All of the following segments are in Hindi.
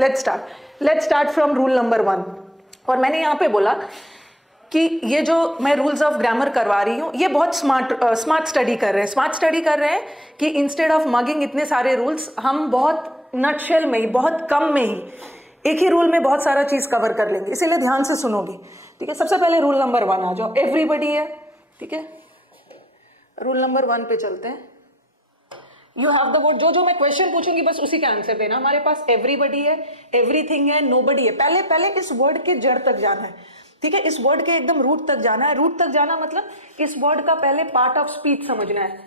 Let's start from rule number 1। और मैंने यहाँ पे बोला कि ये जो मैं रूल्स ऑफ ग्रामर करवा रही हूँ ये बहुत स्मार्ट स्टडी कर रहे हैं। स्मार्ट स्टडी कर रहे हैं कि इंस्टेड ऑफ मगिंग इतने सारे रूल्स, हम बहुत नटशेल में ही, बहुत कम में ही, एक ही रूल में बहुत सारा चीज कवर कर लेंगे, इसीलिए ध्यान से सुनोगी। ठीक है, सबसे पहले रूल नंबर 1 आ जाओ। एवरीबडी है, ठीक है, रूल नंबर 1 पे चलते हैं। यू हैव द वर्ड, जो मैं क्वेश्चन पूछूंगी बस उसी का आंसर देना। हमारे पास एवरीबडी है, एवरीथिंग है, नोबडी है। पहले इस वर्ड के जड़ तक जाना है, ठीक है, इस वर्ड के एकदम रूट तक जाना है। रूट तक जाना मतलब इस वर्ड का पहले पार्ट ऑफ स्पीच समझना है,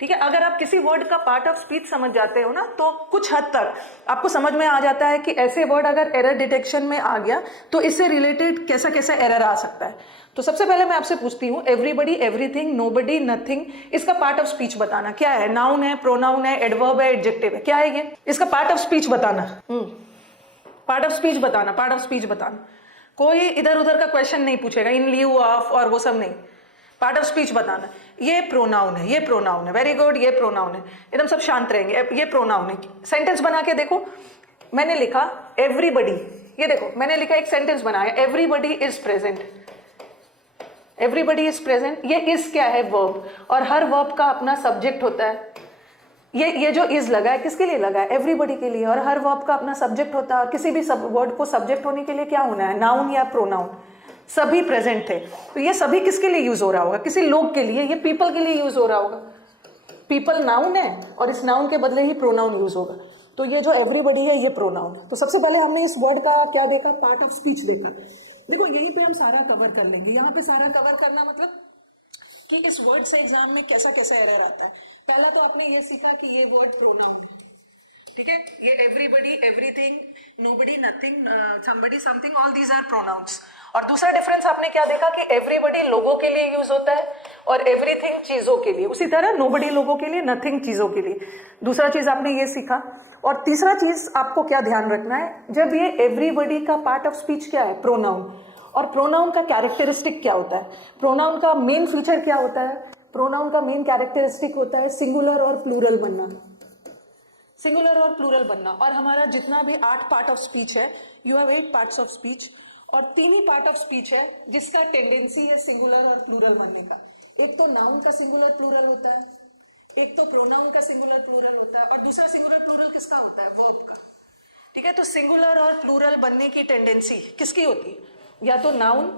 ठीक है। अगर आप किसी वर्ड का पार्ट ऑफ स्पीच समझ जाते हो ना तो कुछ हद तक आपको समझ में आ जाता है कि ऐसे वर्ड अगर एरर डिटेक्शन में आ गया तो इससे रिलेटेड कैसा कैसा एरर आ सकता है। तो सबसे पहले मैं आपसे पूछती हूँ, एवरीबडी, एवरीथिंग, नोबडी, नथिंग, इसका पार्ट ऑफ स्पीच बताना क्या है। नाउन है, प्रोनाउन है, एडवर्ब है, एडजेक्टिव है, क्या है ये? इसका पार्ट ऑफ स्पीच बताना। पार्ट ऑफ स्पीच बताना, पार्ट ऑफ स्पीच बताना। कोई इधर उधर का क्वेश्चन नहीं पूछेगा, इन लिeu ऑफ और वो सब नहीं, पार्ट ऑफ स्पीच बताना। ये प्रोनाउन है, ये प्रोनाउन है, वेरी गुड, ये प्रोनाउन है, एकदम सब शांत रहेंगे। ये प्रोनाउन है। सेंटेंस बना के देखो, मैंने लिखा एवरीबडी, ये देखो मैंने लिखा, एक सेंटेंस बनाया, everybody is present. Everybody is present, ये इज क्या है? वर्ब, और हर वर्ब का अपना सब्जेक्ट होता है। ये जो इज लगा है किसके लिए लगा है? एवरीबडी के लिए। और हर वर्ब का अपना सब्जेक्ट होता है, और किसी भी वर्ड को सब्जेक्ट होने के लिए क्या होना है? नाउन या प्रोनाउन। सभी प्रेजेंट थे, तो ये सभी किसके लिए यूज हो रहा होगा? किसी लोग के लिए, ये पीपल के लिए यूज हो रहा होगा। पीपल नाउन है और इस नाउन के बदले ही प्रोनाउन यूज होगा। तो ये जो एवरीबडी है ये प्रोनाउन है। तो सबसे पहले हमने इस वर्ड का क्या देखा? पार्ट ऑफ स्पीच देखा। देखो यहीं पे हम सारा कवर कर लेंगे। यहाँ पे सारा कवर करना मतलब कि इस वर्ड से एग्जाम में कैसा कैसा एरर आता है। पहला तो आपने ये सीखा कि ये वर्ड प्रोनाउन है, ठीक है। ये everybody, everything, nobody, nothing, somebody, something, all these are pronouns. और दूसरा डिफरेंस आपने क्या देखा कि एवरीबडी लोगों के लिए यूज होता है और एवरीथिंग चीजों के लिए। उसी तरह नोबडी लोगों के लिए, नथिंग चीजों के लिए। दूसरा चीज आपने ये सीखा। और तीसरा चीज आपको क्या ध्यान रखना है, जब ये एवरीबडी का पार्ट ऑफ स्पीच क्या है? प्रोनाउन। और प्रोनाउन का कैरेक्टरिस्टिक क्या होता है? प्रोनाउन का मेन फीचर क्या होता है? प्रोनाउन का मेन कैरेक्टरिस्टिक होता है सिंगुलर और प्लूरल बनना। सिंगुलर और प्लूरल बनना। और हमारा जितना भी 8 पार्ट ऑफ स्पीच है, you have 8 parts of speech, और 3 ही पार्ट ऑफ स्पीच है जिसका टेंडेंसी है सिंगुलर और प्लूरल बनने का। एक तो नाउन का सिंगुलर प्लूरल होता है, एक तो प्रोनाउन का सिंगुलर प्लूरल होता है, और दूसरा सिंगुलर प्लूरल किसका होता है? वर्ब का, ठीक है। तो सिंगुलर और प्लूरल बनने की टेंडेंसी किसकी होती है? या तो नाउन,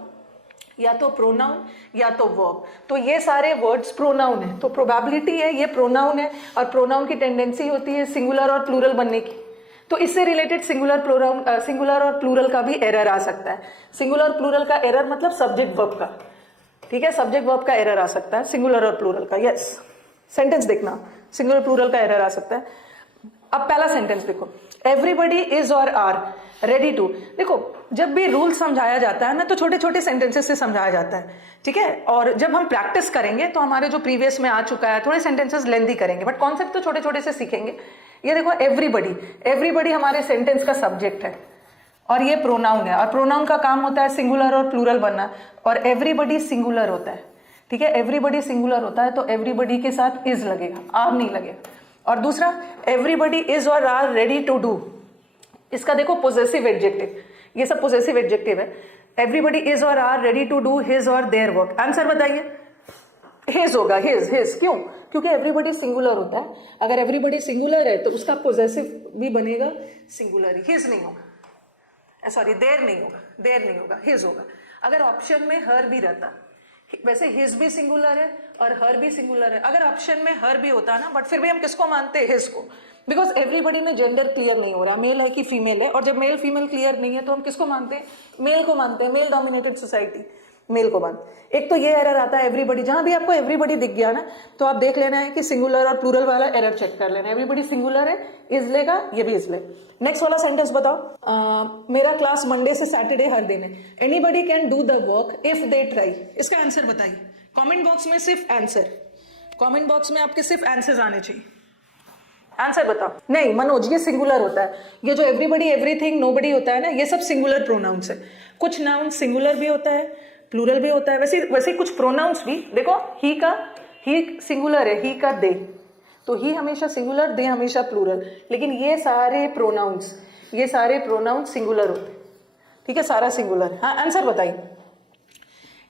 या तो प्रोनाउन, या तो वर्ब। तो ये सारे वर्ड्स प्रोनाउन है, तो प्रोबेबिलिटी है ये प्रोनाउन है, और प्रोनाउन की टेंडेंसी होती है सिंगुलर और प्लूरल बनने की। तो इससे रिलेटेड सिंगुलर और प्लूरल का भी एरर आ सकता है। सिंगुलर और प्लूरल का एरर मतलब सब्जेक्ट वर्ब का, ठीक है, सब्जेक्ट वर्ब का एरर आ सकता है सिंगुलर और प्लूरल का। यस, सेंटेंस देखना, सिंगुलर प्लूरल का एरर आ सकता है। अब पहला सेंटेंस देखो, everybody is or are ready to. देखो जब भी रूल समझाया जाता है ना तो छोटे छोटे सेंटेंसेस से समझाया जाता है, ठीक है। और जब हम प्रैक्टिस करेंगे तो हमारे जो प्रीवियस में आ चुका है, थोड़े सेंटेंसेस लेंथी करेंगे बट कॉन्सेप्ट तो छोटे छोटे से सीखेंगे। ये देखो एवरीबडी, एवरीबडी हमारे सेंटेंस का सब्जेक्ट है और ये प्रोनाउन है, और प्रोनाउन का काम होता है सिंगुलर और प्लूरल बनना, और एवरीबडी सिंगुलर होता है, ठीक है। एवरीबडी सिंगुलर होता है तो एवरीबडी के साथ इज लगेगा, आर नहीं लगेगा। और दूसरा, everybody is or are ready to do, इसका देखो पोजेसिव एडजेक्टिव, ये सब पोजेसिव एडजेक्टिव है। Everybody is or are ready to do his or their work. Answer बताइए, हिज होगा, हिज। क्यों? क्योंकि एवरीबडी सिंगुलर होता है। अगर एवरीबडी सिंगुलर है तो उसका पोजेसिव भी बनेगा सिंगुलर ही, हिज नहीं होगा, सॉरी देयर नहीं होगा, हिज होगा। अगर ऑप्शन में हर भी रहता, वैसे हिज भी सिंगुलर है और हर भी सिंगुलर है, अगर ऑप्शन में हर भी होता ना, बट फिर भी हम किसको मानते हैं? हिज को, बिकॉज एवरीबडी में जेंडर क्लियर नहीं हो रहा, मेल है कि फीमेल है, और जब मेल फीमेल क्लियर नहीं है तो हम किसको मानते हैं? मेल को मानते हैं, मेल डोमिनेटेड सोसाइटी, मेल को मानते। एक तो ये एरर आता है एवरीबडी, जहां भी आपको एवरीबडी दिख गया ना तो आप देख लेना है कि सिंगुलर और प्लूरल वाला एरर चेक कर लेना। एवरीबडी सिंगुलर है, इज लेगा, ये भी इज ले। नेक्स्ट वाला सेंटेंस बताओ, मेरा क्लास मंडे से सैटरडे हर दिन है। Anybody can do the work if they try. इसका आंसर बताइए कमेंट बॉक्स में, सिर्फ आंसर, कमेंट बॉक्स में आपके सिर्फ आंसर्स आने चाहिए। आंसर बताओ। नहीं मनोज, ये सिंगुलर होता है। ये जो एवरीबडी, एवरीथिंग, नोबडी होता है ना, ये सब सिंगुलर प्रोनाउंस है। कुछ नाउन सिंगुलर भी होता है, प्लूरल भी होता है। वैसे कुछ प्रोनाउंस भी देखो, ही सिंगुलर है, ही का दे, तो ही हमेशा सिंगुलर, दे हमेशा प्लूरल। लेकिन ये सारे प्रोनाउंस, ये सारे प्रोनाउन सिंगुलर होते हैं, ठीक है, सारा सिंगुलर। हाँ, आंसर बताइए।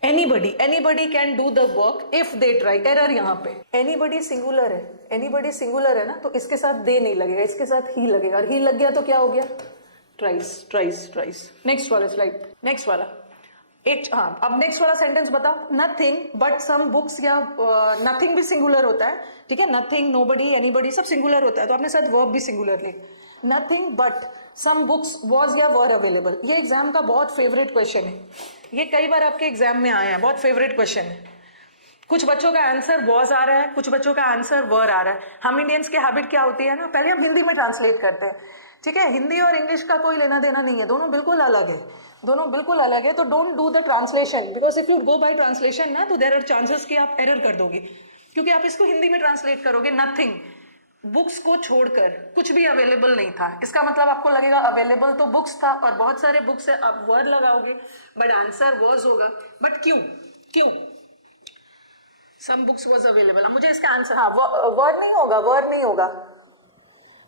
Anybody can do the work if they try. Error यहाँ पे, एनीबडी सिंगुलर है, एनीबडी सिंगुलर है ना, तो इसके साथ दे नहीं लगेगा, इसके साथ ही लगेगा, और ही लग गया तो क्या हो गया, ट्राइस, ट्राइस, ट्राइस। नेक्स्ट वाला स्लाइड, नेक्स्ट वाला एक, हाँ, अब नेक्स्ट वाला सेंटेंस बताओ। नथिंग बट सम बुक्स, या नथिंग भी सिंगुलर होता है, ठीक है, नथिंग, नोबडी, एनीबडी सब सिंगुलर होता है, तो आपने साथ वर्ब भी सिंगुलर ले। Nothing but some books was या वर अवेलेबल, ये एग्जाम का बहुत फेवरेट क्वेश्चन है, ये कई बार आपके एग्जाम में आया है, बहुत फेवरेट क्वेश्चन है। कुछ बच्चों का आंसर वॉज आ रहा है, कुछ बच्चों का आंसर वर आ रहा है। हम इंडियंस की हैबिट क्या होती है ना, पहले हम हिंदी में ट्रांसलेट करते हैं, ठीक है, हिंदी और इंग्लिश का कोई लेना देना नहीं है, दोनों बिल्कुल अलग है, दोनों बिल्कुल अलग है। तो don't do the translation, because if you go by translation ना, तो देयर आर चांसेस कि आप एरर कर दोगे, क्योंकि आप इसको हिंदी में ट्रांसलेट करोगे। नथिंग, बुक्स को छोड़कर कुछ भी अवेलेबल नहीं था, इसका मतलब आपको लगेगा अवेलेबल तो बुक्स था और बहुत सारे बुक्स है, आप वर्ड लगाओगे, बट आंसर वॉज होगा। बट क्यों, क्यों सम बुक्स वॉज अवेलेबल? अब मुझे इसका आंसर, हाँ, वर्ड नहीं होगा, वर्ड नहीं होगा,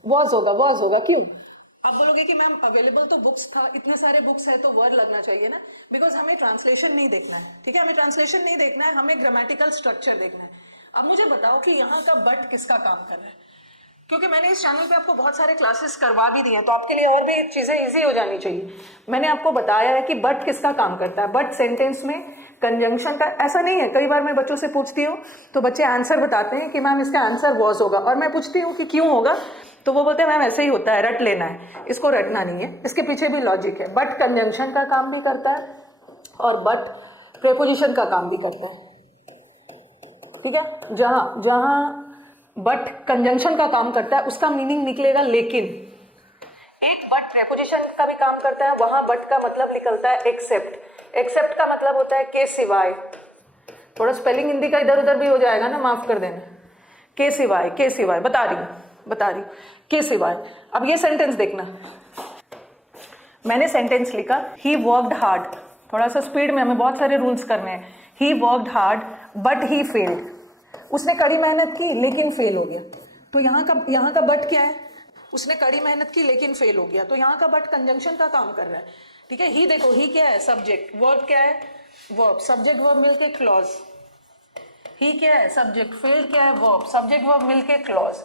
वॉज होगा, वॉज होगा। क्यों? आप बोलोगे कि मैम अवेलेबल तो बुक्स था, इतने सारे बुक्स है तो वर्ड लगना चाहिए ना, बिकॉज हमें ट्रांसलेशन नहीं देखना है, ठीक है, हमें ट्रांसलेशन नहीं देखना है, हमें ग्रामेटिकल स्ट्रक्चर देखना है। अब मुझे बताओ कि यहाँ का बट किसका काम कर रहा है, क्योंकि मैंने इस चैनल पे आपको बहुत सारे क्लासेस करवा भी दिए हैं, तो आपके लिए और भी चीजें इजी हो जानी चाहिए। मैंने आपको बताया है कि बट किसका काम करता है। बट सेंटेंस में कंजंक्शन का, ऐसा नहीं है, कई बार मैं बच्चों से पूछती हूँ तो बच्चे आंसर बताते हैं कि मैम इसका आंसर वॉज होगा, और मैं पूछती हूँ कि क्यों होगा, तो वो बोलते हैं मैम ऐसे ही होता है, रट लेना है, इसको रटना नहीं है, इसके पीछे भी लॉजिक है। बट कंजंक्शन का काम भी करता है और बट प्रीपोजिशन का काम भी करता है, ठीक है। जहां जहां बट कंजंक्शन का काम करता है उसका मीनिंग निकलेगा लेकिन, एक बट प्रीपोजिशन का भी काम करता है, वहां बट का मतलब निकलता है एक्सेप्ट। एक्सेप्ट का मतलब होता है के सिवाय, थोड़ा स्पेलिंग हिंदी का इधर उधर भी हो जाएगा ना, माफ कर देना। के सिवाय, के सिवाय, बता रही हूं, के सिवाय। अब ये सेंटेंस देखना, मैंने सेंटेंस लिखा, ही वर्कड हार्ड, थोड़ा सा स्पीड में, हमें बहुत सारे रूल्स करने हैं। He worked hard but he failed, उसने कड़ी मेहनत की लेकिन फेल हो गया, तो यहाँ का बट क्या है, उसने कड़ी मेहनत की लेकिन फेल हो गया, तो यहाँ का बट कंजंक्शन का काम कर रहा है, ठीक है। ही देखो, ही क्या है, सब्जेक्ट, वर्ब क्या है, वर्ब, सब्जेक्ट वर्ब मिलके क्लॉज। ही क्या है, सब्जेक्ट, फेल क्या है, वर्ब, सब्जेक्ट वर्ब मिलके क्लॉज,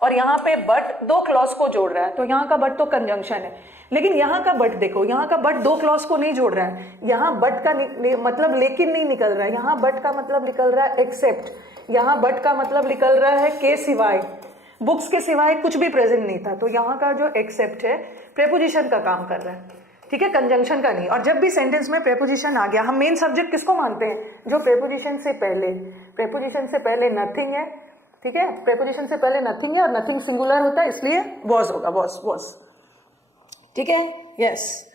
और यहाँ पे बट दो क्लॉज को जोड़ रहा है, तो यहाँ का बट तो कंजंक्शन है। लेकिन यहाँ का बट देखो, यहाँ का बट दो क्लॉज को नहीं जोड़ रहा है, यहाँ बट का मतलब लेकिन नहीं निकल रहा है, यहाँ बट का मतलब निकल रहा है एक्सेप्ट, यहाँ बट का मतलब निकल रहा है के सिवाय, बुक्स के सिवाय कुछ भी प्रेजेंट नहीं था, तो यहाँ का जो एक्सेप्ट है प्रीपोजिशन का काम कर रहा है, ठीक है, कंजंक्शन का नहीं। और जब भी सेंटेंस में प्रीपोजिशन आ गया, हम मेन सब्जेक्ट किसको मानते हैं, जो प्रीपोजिशन से पहले नथिंग है, ठीक है, प्रीपोजिशन से पहले नथिंग है और नथिंग सिंगुलर होता है, इसलिए वॉज होगा, वॉज, ठीक है, यस,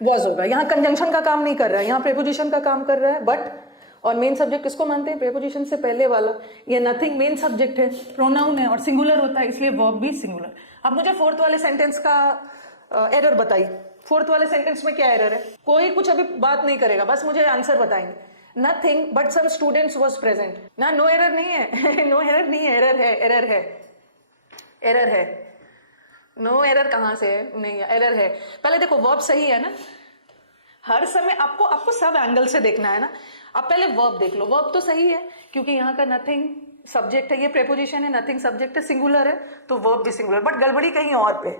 वॉज होगा। यहाँ कंजंक्शन का काम नहीं कर रहा है, यहाँ प्रीपोजिशन का काम कर रहा है बट, और मेन सब्जेक्ट किसको मानते हैं, प्रीपोजिशन से पहले वाला। ये नथिंग मेन सब्जेक्ट है, प्रोनाउन है और सिंगुलर होता है, इसलिए वर्ब भी सिंगुलर। अब मुझे फोर्थ वाले सेंटेंस का एरर बताइए, फोर्थ वाले सेंटेंस में क्या एरर है? कोई कुछ अभी बात नहीं करेगा, बस मुझे आंसर बताएंगे। Nothing but some students was present ना, नो एरर नहीं है नो एरर नहीं है, एरर है, नो एरर कहाँ से है, नहीं है, एरर है। पहले देखो वर्ब सही है ना, हर समय आपको सब एंगल से देखना है ना। अब पहले वर्ब देख लो, वर्ब तो सही है क्योंकि यहाँ का नथिंग सब्जेक्ट है, ये प्रीपोजिशन है, नथिंग सब्जेक्ट है, सिंगुलर है, तो वर्ब भी सिंगुलर। बट गड़बड़ी कहीं और पे,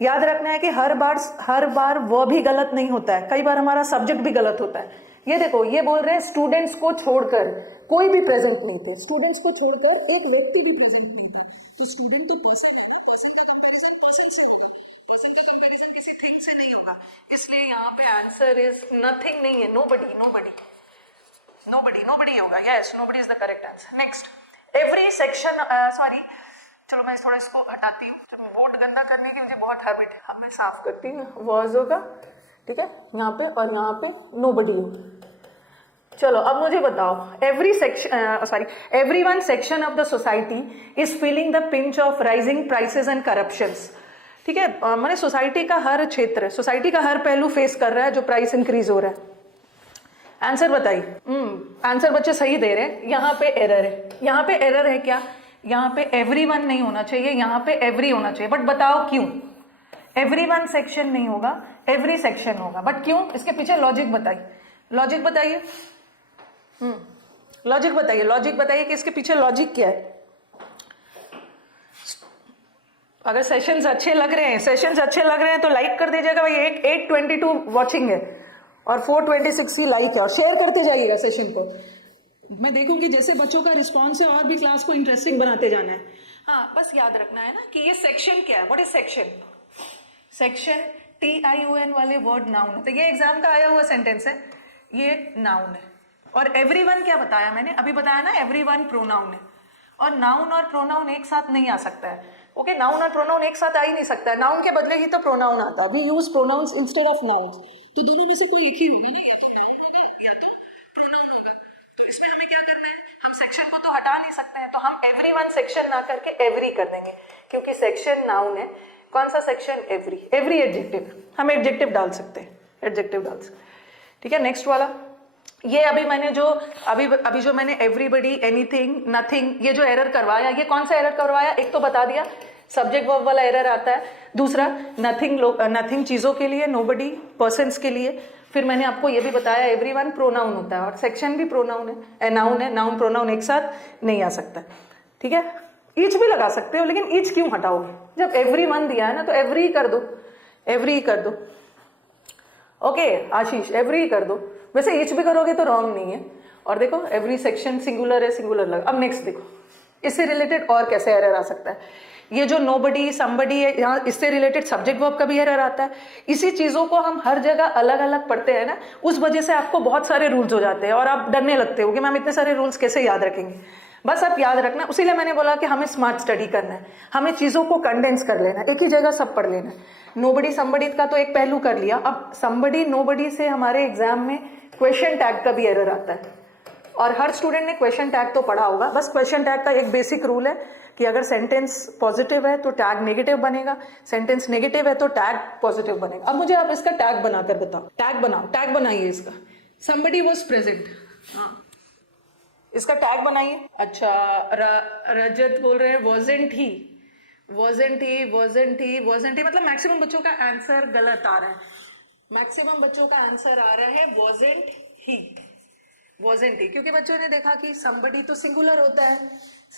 याद रखना है कि हर बार वर्ब ही गलत नहीं होता है, कई बार हमारा सब्जेक्ट भी गलत होता है। ये देखो, ये बोल रहे हैं स्टूडेंट्स को छोड़कर कोई भी प्रेजेंट नहीं थे, स्टूडेंट्स को छोड़कर एक व्यक्ति भी प्रेजेंट नहीं था, तो स्टूडेंट तो पर्सन है, पर्सन का कंपैरिजन पर्सन से होगा, पर्सन का कंपैरिजन किसी थिंग से नहीं होगा, इसलिए यहाँ पे आंसर इज नथिंग नहीं है, नोबडी होगा, yes, nobody is the correct answer. Next, every section, sorry, चलो मैं थोड़ा इसको हटाती हूँ, बोर्ड गंदा करने की मुझे बहुत हैबिट है, मैं साफ करती हूँ। वॉज होगा, ठीक है, यहाँ पे, और यहाँ पे नोबडी होगा। चलो अब मुझे बताओ, everyone section of the society is feeling the pinch of rising prices and corruptions, ठीक है, मैंने सोसाइटी का हर क्षेत्र, सोसाइटी का हर पहलू फेस कर रहा है जो प्राइस इंक्रीज हो रहा है। आंसर बताइए। आंसर बच्चे सही दे रहे हैं, यहाँ पे एरर है, यहाँ पे एरर है क्या, यहाँ पे everyone नहीं होना चाहिए, यहाँ पे every होना चाहिए, बट बताओ क्यों, everyone सेक्शन नहीं होगा, every सेक्शन होगा। बट क्यों? इसके पीछे लॉजिक बताइए, लॉजिक बताइए, लॉजिक बताइए, लॉजिक बताइए कि इसके पीछे लॉजिक क्या है। अगर सेशंस अच्छे लग रहे हैं, सेशंस अच्छे लग रहे हैं तो लाइक कर दीजिएगा भाई। 822 वॉचिंग है और 426 ही लाइक है, और शेयर करते जाइएगा सेशन को। मैं देखूंगी जैसे बच्चों का रिस्पॉन्स है और भी क्लास को इंटरेस्टिंग बनाते जाना है। हाँ, बस याद रखना है ना कि ये सेक्शन क्या है। What is section? Section TION वाले वर्ड नाउन है, तो ये एग्जाम का आया हुआ सेंटेंस है, ये नाउन है। और एवरीवन क्या बताया मैंने अभी बताया ना, एवरीवन प्रोनाउन है। और नाउन और प्रोनाउन एक साथ नहीं आ सकता है। ओके, नाउन और प्रोनाउन एक साथ आ ही नहीं सकता है। नाउन के बदले ही तो प्रोनाउन आता है। We use pronouns instead of nouns, तो दोनों में से कोई एक ही होगा नहीं, या तो नाउन होगा या तो प्रोनाउन होगा। तो इसमें हमें क्या करना है, हम सेक्शन को तो हटा नहीं सकते हैं, तो हम एवरीवन सेक्शन ना करके एवरी कर देंगे, क्योंकि सेक्शन नाउन है। कौन सा सेक्शन? एवरी। एवरी एडजेक्टिव, हम एडजेक्टिव डाल सकते हैं, एडजेक्टिव डाल सकते हैं। ठीक है, नेक्स्ट वाला। ये अभी मैंने जो अभी जो मैंने एवरीबडी, एनीथिंग, नथिंग, ये जो एरर करवाया, ये कौन सा एरर करवाया? एक तो बता दिया, सब्जेक्ट वर्ब वाला एरर आता है। दूसरा, नथिंग चीजों के लिए, नोबडी पर्सन्स के लिए। फिर मैंने आपको ये भी बताया एवरीवन प्रोनाउन होता है और सेक्शन भी प्रोनाउन है, नाउन है। नाउन प्रोनाउन एक साथ नहीं आ सकता। ठीक है, ईच भी लगा सकते हो, लेकिन ईच क्यों हटाओगे? जब एवरीवन दिया है ना, तो एवरी कर दो, एवरी कर दो। ओके आशीष, एवरी कर दो। वैसे ईच भी करोगे तो रॉन्ग नहीं है। और देखो एवरी सेक्शन सिंगुलर है, सिंगुलर लगा। अब नेक्स्ट देखो, इससे रिलेटेड और कैसे एरर आ सकता है। ये जो नोबडी, समबडी है, यहाँ इससे रिलेटेड सब्जेक्ट वर्ब का भी एरर आता है। इसी चीजों को हम हर जगह अलग अलग पढ़ते हैं ना, उस वजह से आपको बहुत सारे रूल्स हो जाते हैं और आप डरने लगते हो कि मैम इतने सारे रूल्स कैसे याद रखेंगे। बस आप याद रखना, उसीलिए मैंने बोला कि हमें स्मार्ट स्टडी करना है, हमें चीजों को कंडेंस कर लेना है, एक ही जगह सब पढ़ लेना है। नोबडी समबडी का तो एक पहलू कर लिया। अब समबडी नोबडी से हमारे एग्जाम में क्वेश्चन टैग का भी एरर आता है, और हर स्टूडेंट ने क्वेश्चन टैग तो पढ़ा होगा। बस क्वेश्चन टैग का एक बेसिक रूल है कि अगर सेंटेंस पॉजिटिव है तो टैग नेगेटिव बनेगा, सेंटेंस नेगेटिव है तो टैग पॉजिटिव बनेगा। अब मुझे आप इसका टैग बनाकर बताओ, टैग बनाओ, टैग बनाइए इसका। समबडी वाज प्रेजेंट, हाँ इसका टैग बनाइए। अच्छा, रजत बोल रहे हैं wasn't he, wasn't he, wasn't he, wasn't he, मतलब मैक्सिमम बच्चों का आंसर गलत आ रहा है। मैक्सिमम बच्चों का आंसर आ रहा है wasn't he, wasn't he, क्योंकि बच्चों ने देखा कि somebody तो सिंगुलर होता है,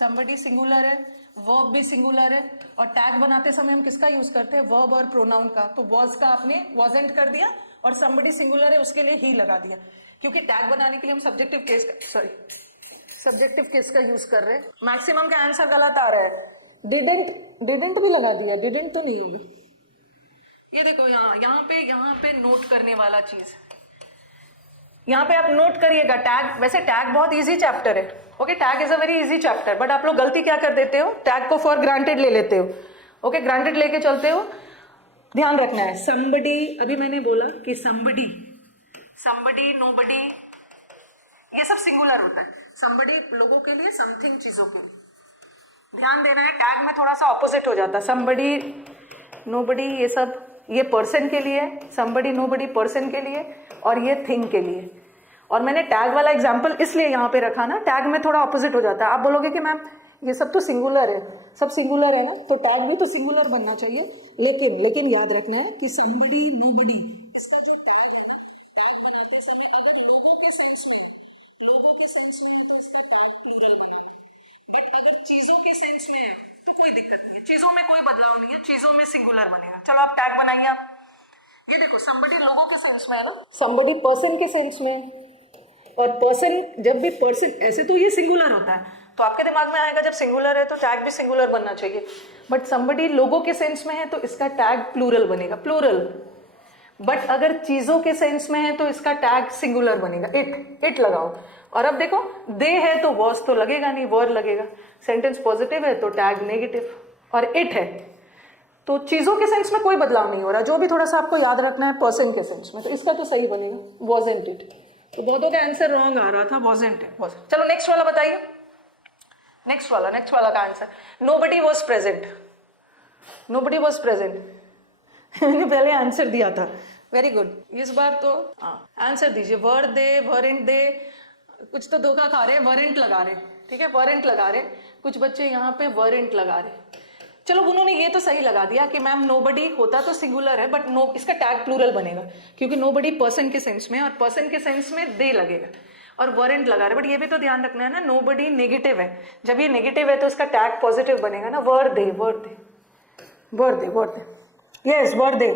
somebody सिंगुलर है, वर्ब भी सिंगुलर है, और टैग बनाते समय हम किसका यूज करते हैं? वर्ब और प्रोनाउन का। तो was का आपने wasn't कर दिया, और somebody सिंगुलर है उसके लिए he लगा दिया, क्योंकि टैग बनाने के लिए हम सब्जेक्टिव केस का यूज कर रहे हैं। मैक्सिमम का आंसर गलत आ रहा है। डिडंट भी लगा दिया, डिडंट तो नहीं होगा। ये देखो यहाँ पे नोट करने वाला चीज, यहाँ पे आप नोट करिएगा टैग। वैसे टैग बहुत इजी चैप्टर है, okay, tag is a very easy chapter, but आप लोग गलती क्या कर देते हो? टैग को फॉर ग्रांटेड ले लेते हो। ओके, ग्रांटेड लेके चलते हो। ध्यान रखना है, समबडी, अभी मैंने बोला कि समबडी, नोबडी, ये सब सिंगुलर होता है। समबडी लोगों के लिए, समथिंग चीजों के लिए। ध्यान देना है, टैग में थोड़ा सा ऑपोजिट हो जाता है। समबडी, नोबडी, ये सब, ये पर्सन के लिए, समबडी नोबडी पर्सन के लिए, और ये थिंग के लिए। और मैंने टैग वाला एग्जाम्पल इसलिए यहाँ पे रखा ना, टैग में थोड़ा ऑपोजिट हो जाता है। आप बोलोगे कि मैम ये सब तो सिंगुलर है, सब सिंगुलर है ना, तो टैग भी तो सिंगुलर बनना चाहिए। लेकिन याद रखना है कि समबडी, नोबडी, इसका जो टैग है ना, टैग बनाते समय अगर लोगों के सेंस में है तो इसका टैग प्लूरल बनेगा। बट अगर चीजों के सेंस में है तो कोई दिक्कत नहीं है, चीजों में कोई बदलाव नहीं है, चीजों में सिंगुलर बनेगा। चलो आप टैग बनाइए। आप ये देखो, समबडी लोगों के सेंस में है ना, समबडी पर्सन के सेंस में, और पर्सन, जब भी पर्सन, ऐसे तो ये सिंगुलर होता है, तो आपके दिमाग में आएगा जब सिंगुलर है तो टैग भी सिंगुलर बनना चाहिए। बट समबडी लोगों के सेंस में है तो इसका टैग प्लूरल बनेगा, प्लूरल। बट अगर चीजों के सेंस में है तो इसका टैग सिंगुलर बनेगा, इट लगाओ। और अब देखो, दे है तो वॉज तो लगेगा नहीं, वर लगेगा। सेंटेंस पॉजिटिव है तो टैग नेगेटिव, और इट है तो चीजों के सेंस में कोई बदलाव नहीं हो रहा। जो भी थोड़ा सा आपको याद रखना है पर्सन के सेंस में, तो इसका तो सही बनेगा, wasn't it। तो बहुतों का आंसर रॉन्ग आ रहा था, wasn't it। चलो नेक्स्ट वाला बताइए, नेक्स्ट वाला का answer, nobody was present, nobody was present। मैंने पहले आंसर दिया था, वेरी गुड। इस बार तो आंसर दीजिए, वर दे, वरेंट दे, कुछ तो धोखा खा रहे हैं, वरेंट लगा रहे, ठीक है, वरेंट लगा रहे। कुछ बच्चे यहाँ पे वरेंट लगा रहे। चलो उन्होंने ये तो सही लगा दिया कि मैम नोबडी होता तो सिंगुलर है, बट नो इसका टैग प्लूरल बनेगा क्योंकि नोबडी पर्सन के सेंस में, और पर्सन के सेंस में दे लगेगा और वरेंट लगा रहा है। बट ये भी तो ध्यान रखना है ना, नोबडी नेगेटिव है, जब ये नेगेटिव है तो इसका टैग पॉजिटिव बनेगा ना, वर दे वर दे वर दे वर दे, यस वर दे।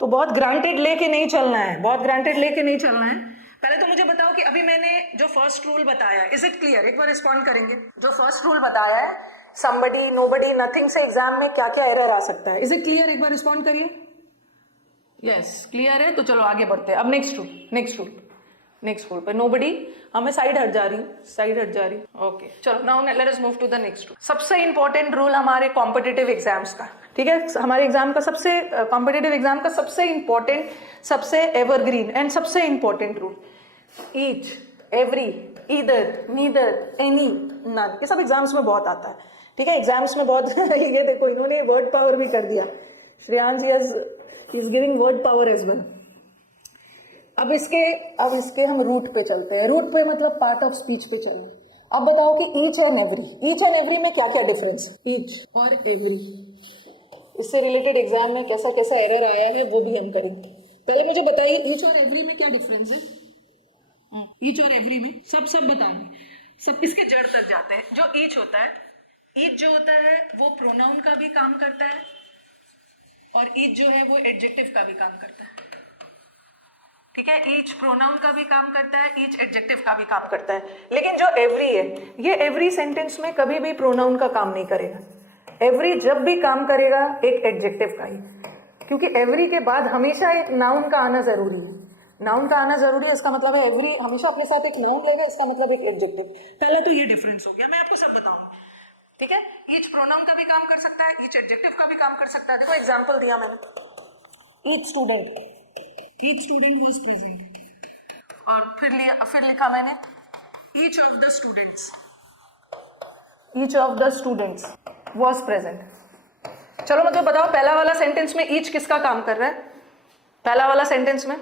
तो बहुत ग्रांटेड लेके नहीं चलना है, बहुत ग्रांटेड लेके नहीं चलना है। पहले तो मुझे बताओ कि अभी मैंने जो फर्स्ट रूल बताया, इज इट क्लियर? एक बार रिस्पॉन्ड करेंगे। जो फर्स्ट रूल बताया है, समबडी, नोबडी, नथिंग से एग्जाम में क्या क्या एरर आ सकता है, इज इट क्लियर? एक बार रिस्पॉन्ड करिए। यस क्लियर है, तो चलो आगे बढ़ते हैं। अब नेक्स्ट रूल, नेक्स्ट रूल पे नोबडी, हमें साइड हट जा रही हूँ, साइड हट जा रही हूँ। ओके चलो, now let us move to the next rule. सबसे इंपॉर्टेंट रूल हमारे कॉम्पिटिटिव एग्जाम्स का, ठीक है, हमारे एग्जाम का सबसे कॉम्पिटिटिव एग्जाम का सबसे इंपॉर्टेंट, सबसे एवरग्रीन एंड सबसे important rule, each, every, either, neither, any, none, ये सब एग्जाम्स में बहुत आता है, ठीक है, एग्जाम्स में बहुत ये देखो इन्होंने वर्ड पावर भी कर दिया, Shreyansh is giving word power as well. अब इसके हम रूट पे चलते हैं। रूट पे मतलब पार्ट ऑफ स्पीच पे चलें। अब बताओ कि ईच एंड एवरी में क्या क्या डिफरेंस, ईच और एवरी, इससे रिलेटेड एग्जाम में कैसा कैसा एरर आया है वो भी हम करेंगे। पहले मुझे बताइए ईच और एवरी में क्या डिफरेंस है। ईच और एवरी में सब बताएंगे, सब इसके जड़ तक जाते हैं। जो ईच होता है, ईच जो होता है वो प्रोनाउन का भी काम करता है, और ईच जो है वो एडजेक्टिव का भी काम करता है, ठीक है, ईच प्रोनाउन का भी काम करता है, ईच एडजेक्टिव का भी काम करता है। लेकिन जो एवरी है, ये एवरी सेंटेंस में कभी भी प्रोनाउन का काम नहीं करेगा। एवरी जब भी काम करेगा एक एडजेक्टिव का ही, क्योंकि एवरी के बाद हमेशा एक नाउन का आना जरूरी है। नाउन का आना जरूरी है, इसका मतलब है एवरी हमेशा अपने साथ एक नाउन लेगा, इसका मतलब एक एडजेक्टिव। पहले तो ये डिफरेंस हो गया, मैं आपको सब बताऊंगा, ठीक है। ईच प्रोनाउन का भी काम कर सकता है, ईच एडजेक्टिव का भी काम कर सकता है। देखो एग्जांपल दिया मैंने, ईच स्टूडेंट वाज प्रेजेंट, और फिर लिखा मैंने each of the students was present. चलो मुझे बताओ पहला वाला सेंटेंस में ईच किसका काम कर रहा है? पहला वाला सेंटेंस में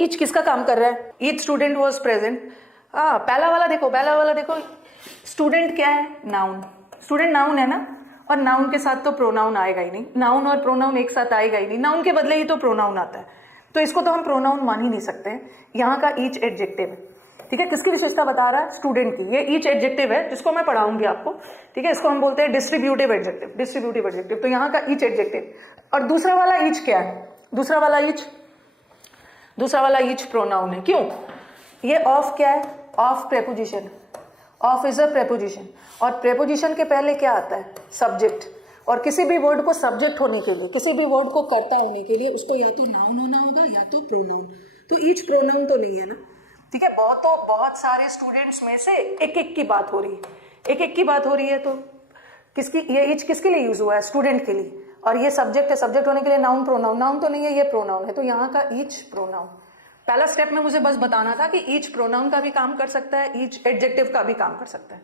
ईच किसका काम कर रहा है? Each student was present. पहला वाला देखो, स्टूडेंट क्या है? नाउन। स्टूडेंट नाउन है ना, और नाउन के साथ तो प्रोनाउन आएगा ही नहीं, नाउन और प्रोनाउन एक साथ आएगा ही नहीं, नाउन के बदले ही तो प्रोनाउन आता है, तो इसको तो हम प्रोनाउन मान ही नहीं सकते हैं। यहाँ का ईच एडजेक्टिव है, ठीक है। किसकी विशेषता बता रहा है? स्टूडेंट की। ये ईच एडजेक्टिव है जिसको मैं पढ़ाऊंगी आपको, ठीक है। इसको हम बोलते हैं डिस्ट्रीब्यूटिव एडजेक्टिव, तो यहाँ का ईच एडजेक्टिव। और दूसरा वाला ईच क्या है? दूसरा वाला ईच प्रोनाउन है। क्यों? ये ऑफ क्या है? Of preposition, of is a preposition, और प्रेपोजिशन के पहले क्या आता है? सब्जेक्ट। और किसी भी वर्ड को सब्जेक्ट होने के लिए, किसी भी वर्ड को कर्ता होने के लिए उसको या तो नाउन होना होगा या तो प्रोनाउन। तो ईच प्रोनाउन तो नहीं है ना, ठीक है। बहुत सारे स्टूडेंट्स में से एक की बात हो रही है, तो ये ईच किसके लिए यूज हुआ है? स्टूडेंट के लिए। और ये सब्जेक्ट है, सब्जेक्ट होने के लिए नाउन तो नहीं है, ये प्रोनाउन है, तो यहाँ का ईच प्रोनाउन। पहला स्टेप में मुझे बस बताना था कि ईच प्रोनाउन का भी काम कर सकता है, ईच एडजेक्टिव का भी काम कर सकता है,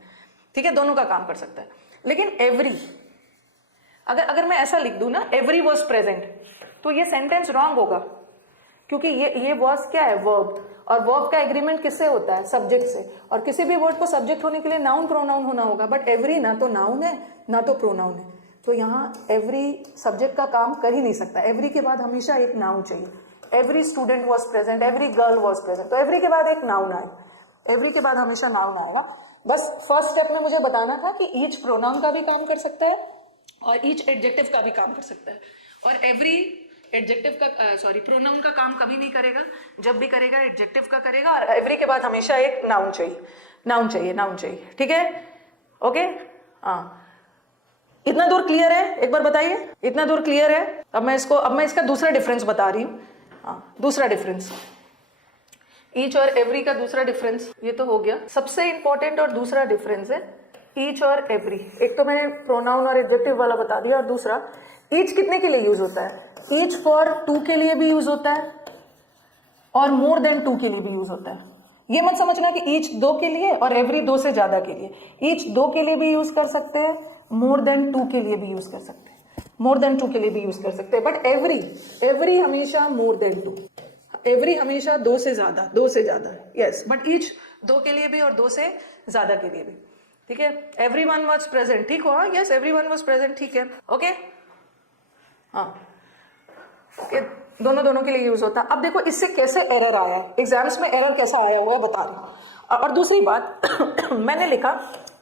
ठीक है, दोनों का काम कर सकता है। लेकिन एवरी, अगर मैं ऐसा लिख दूं ना, एवरी वॉज प्रेजेंट, तो ये सेंटेंस रॉन्ग होगा, क्योंकि ये वॉज क्या है? वर्ब, और वर्ब का एग्रीमेंट किससे होता है? सब्जेक्ट से। और किसी भी वर्ड को सब्जेक्ट होने के लिए नाउन प्रोनाउन होना होगा, बट एवरी ना तो नाउन है ना तो प्रोनाउन है, तो यहाँ एवरी सब्जेक्ट का काम कर ही नहीं सकता। एवरी के बाद हमेशा एक नाउन चाहिए। Every student was present, every girl was present, तो एवरी के बाद एक नाउन आएगा, एवरी के बाद हमेशा नाउन आएगा। बस फर्स्ट स्टेप में मुझे बताना था कि ईच प्रोनाउन का भी काम कर सकता है और ईच एडजेक्टिव का भी काम कर सकता है, और एवरी एडजेक्टिव का प्रोनाउन का काम कभी नहीं करेगा, जब भी करेगा एडजेक्टिव का करेगा, और एवरी के बाद हमेशा एक नाउन चाहिए, ठीक है, ओके। हाँ, इतना दूर क्लियर है? एक बार बताइए, इतना दूर क्लियर है? अब मैं इसका दूसरा डिफरेंस बता रही हूँ। हाँ, दूसरा डिफरेंस, ईच और एवरी का दूसरा डिफरेंस, ये तो हो गया सबसे इंपॉर्टेंट, और दूसरा डिफरेंस है ईच और एवरी। एक तो मैंने प्रोनाउन और एडजेक्टिव वाला बता दिया, और दूसरा ईच कितने के लिए यूज होता है? ईच फॉर 2 के लिए भी यूज होता है, और मोर देन 2 के लिए भी यूज होता है। ये मत समझना कि ईच 2 के लिए और एवरी 2 से ज्यादा के लिए। ईच 2 के लिए भी यूज कर सकते हैं, मोर देन 2 के लिए भी यूज कर सकते हैं, बट एवरी हमेशा मोर देन 2, एवरी हमेशा 2 से ज्यादा, यस, बट ईच 2 के लिए भी और 2 से ज्यादा के लिए भी, ठीक है, एवरीवन वाज प्रेजेंट, ठीक हो, यस एवरीवन वाज प्रेजेंट, ठीक है, ओके, हाँ, ये दोनों के लिए यूज होता है। अब देखो इससे कैसे एरर आया है, एग्जाम्स में एरर कैसा आया हुआ है बता रही हूँ। और दूसरी बात मैंने लिखा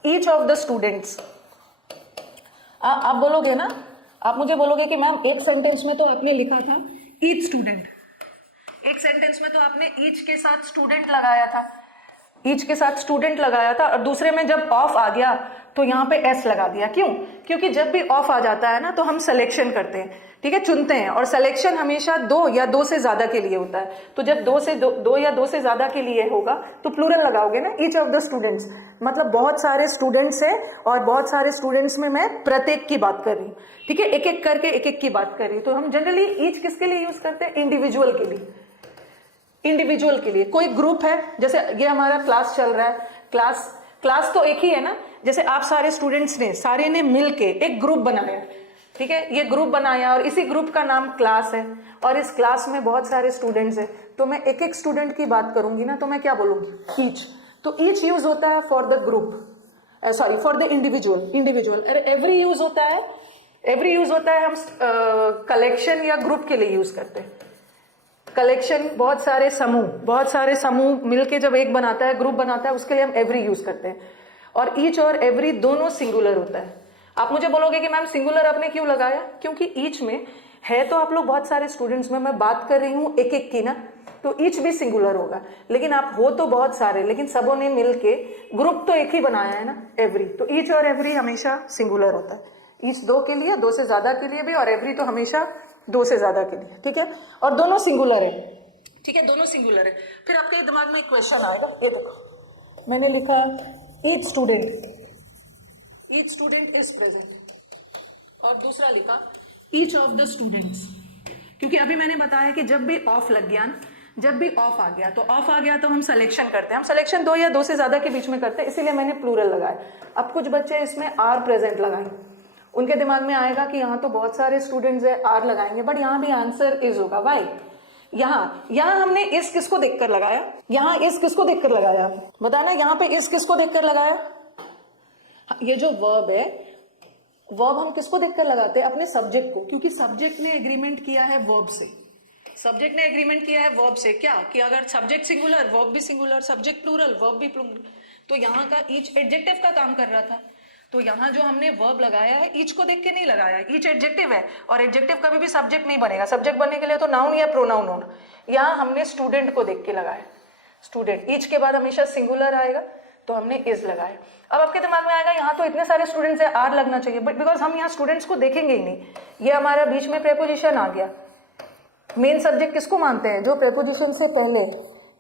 ईच ऑफ द स्टूडेंट्स, आप बोलोगे ना, आप मुझे बोलोगे कि मैम एक सेंटेंस में तो आपने लिखा था ईच स्टूडेंट, एक सेंटेंस में तो आपने ईच के साथ स्टूडेंट लगाया था, ईच के साथ स्टूडेंट लगाया था, और दूसरे में जब ऑफ आ गया तो यहाँ पे एस लगा दिया। क्यों? क्योंकि जब भी ऑफ आ जाता है ना तो हम सिलेक्शन करते हैं, ठीक है, चुनते हैं, और सिलेक्शन हमेशा 2 या 2 से ज्यादा के लिए होता है। तो जब 2 या 2 से ज्यादा के लिए होगा तो प्लूरल लगाओगे ना, ईच ऑफ द स्टूडेंट्स, मतलब बहुत सारे स्टूडेंट्स हैं और बहुत सारे स्टूडेंट्स में मैं प्रत्येक की बात कर रही हूँ, ठीक है, एक एक करके एक एक की बात कर रही हूँ। तो हम जनरली ईच किसके लिए यूज करते हैं? इंडिविजुअल के लिए, इंडिविजुअल के लिए। कोई ग्रुप है, जैसे ये हमारा क्लास चल रहा है, क्लास तो एक ही है ना, जैसे आप सारे स्टूडेंट्स ने सारे ने मिलके एक ग्रुप बनाया, ठीक है, ये ग्रुप बनाया और इसी ग्रुप का नाम क्लास है, और इस क्लास में बहुत सारे स्टूडेंट्स हैं, तो मैं एक एक स्टूडेंट की बात करूंगी ना, तो मैं क्या बोलूंगी? ईच। तो ईच यूज होता है for the group, sorry for the individual. अरे एवरी यूज होता है, एवरी यूज होता है हम कलेक्शन या ग्रुप के लिए यूज करते हैं। कलेक्शन बहुत सारे समूह मिलके जब एक बनाता है, ग्रुप बनाता है, उसके लिए हम एवरी यूज करते हैं। और ईच और एवरी दोनों सिंगुलर होता है। आप मुझे बोलोगे कि मैम सिंगुलर आपने क्यों लगाया? क्योंकि ईच में है तो आप लोग बहुत सारे स्टूडेंट्स में, मैं बात कर रही हूँ एक एक की ना, तो ईच भी सिंगुलर होगा। लेकिन आप हो तो बहुत सारे, लेकिन सबों ने मिलके ग्रुप तो एक ही बनाया है ना, एवरी। तो ईच और एवरी हमेशा सिंगुलर होता है। ईच 2 के लिए, 2 से ज्यादा के लिए भी, और एवरी तो हमेशा 2 से ज्यादा के लिए, ठीक है, और दोनों सिंगुलर है, ठीक है, दोनों सिंगुलर है। फिर आपके दिमाग में एक क्वेश्चन आएगा, ये देखो मैंने लिखा ईच स्टूडेंट इज प्रेजेंट, और दूसरा लिखा ईच ऑफ द स्टूडेंट्स, क्योंकि अभी मैंने बताया कि जब भी ऑफ लग गया, जब भी ऑफ आ गया तो हम सिलेक्शन करते हैं, हम सिलेक्शन 2 या 2 से ज्यादा के बीच में करते हैं, इसीलिए मैंने प्लूरल लगाया। अब कुछ बच्चे इसमें आर प्रेजेंट लगाए, उनके दिमाग में आएगा कि यहाँ तो बहुत सारे स्टूडेंट्स है, आर लगाएंगे, बट यहाँ भी आंसर इज होगा। वाई? यहाँ हमने इस किसको देखकर लगाया, यहाँ इस किसको देखकर लगाया, बताना, यहाँ पे इस किसको देखकर लगाया? ये जो वर्ब है, वर्ब हम किसको देखकर लगाते हैं? अपने सब्जेक्ट को, क्योंकि सब्जेक्ट ने एग्रीमेंट किया है वर्ब से, सब्जेक्ट ने एग्रीमेंट किया है वर्ब से, क्या कि अगर सब्जेक्ट सिंगुलर वर्ब भी सिंगुलर, सब्जेक्ट प्लूरल वर्ब भी प्लूरल। तो यहाँ का ईच एडजेक्टिव का काम कर रहा था, तो यहाँ जो हमने वर्ब लगाया है ईच को देख के नहीं लगाया, ईच एडजेक्टिव है, और एडजेक्टिव कभी भी सब्जेक्ट नहीं बनेगा, सब्जेक्ट बनने के लिए तो नाउन या प्रोनाउन होना। यहाँ हमने स्टूडेंट को देख के लगाया, स्टूडेंट, ईच के बाद हमेशा सिंगुलर आएगा, तो हमने इज लगाया। अब आपके दिमाग में आएगा यहाँ तो इतने सारे स्टूडेंट्स है, आर लगना चाहिए, बट बिकॉज हम यहाँ स्टूडेंट्स को देखेंगे ही नहीं, ये हमारा बीच में प्रेपोजिशन आ गया। मेन सब्जेक्ट किसको मानते हैं? जो प्रेपोजिशन से पहले,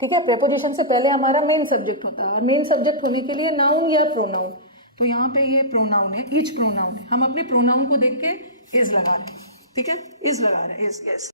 ठीक है, प्रेपोजिशन से पहले हमारा मेन सब्जेक्ट होता है, और मेन सब्जेक्ट होने के लिए नाउन या प्रोनाउन, तो यहाँ पे ये प्रोनाउन है, ईच प्रोनाउन है, हम अपने प्रोनाउन को देख के इज लगा रहे हैं, ठीक है, इज लगा रहे हैं, इज, यस।